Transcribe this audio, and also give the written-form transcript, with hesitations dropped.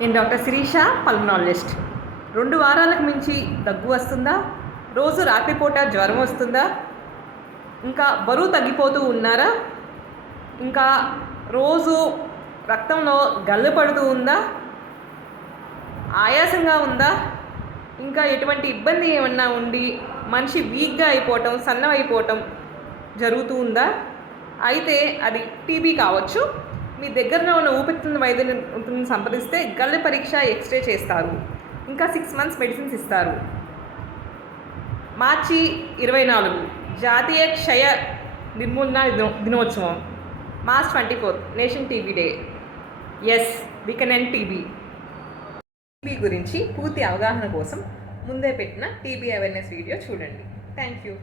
నేను doctor Sirisha, pulmonologist. 2 వారాలకు మించి దగ్గు వస్తుందా? రోజు రాత్రిపూట జ్వరం వస్తుందా? ఇంకా బరువు తగ్గిపోతూ ఉన్నారా? ఇంకా రోజు రక్తంలో గల్లు పడుతూ ఉందా? ఆయాసంగా ఉందా? ఇంకా ఎటువంటి ఇబ్బంది ఏమన్నా ఉండి మనిషి వీక్గా అయిపోవటం, సన్నం అయిపోవటం జరుగుతూ ఉందా? అయితే అది టీబీ కావచ్చు. మీ దగ్గరలో ఉన్న ఊపిరితిత్తుల వైద్యుని సంప్రదిస్తే గల్లె పరీక్ష, ఎక్స్రే చేస్తారు. ఇంకా 6 మంత్స్ మెడిసిన్స్ ఇస్తారు. మార్చి 24 జాతీయ క్షయ నిర్మూలన దినోత్సవం. March 24 nation TB day. Yes, we can end TB. TB గురించి పూర్తి అవగాహన కోసం ముందే పెట్టిన టీబీ అవేర్నెస్ వీడియో చూడండి. Thank you.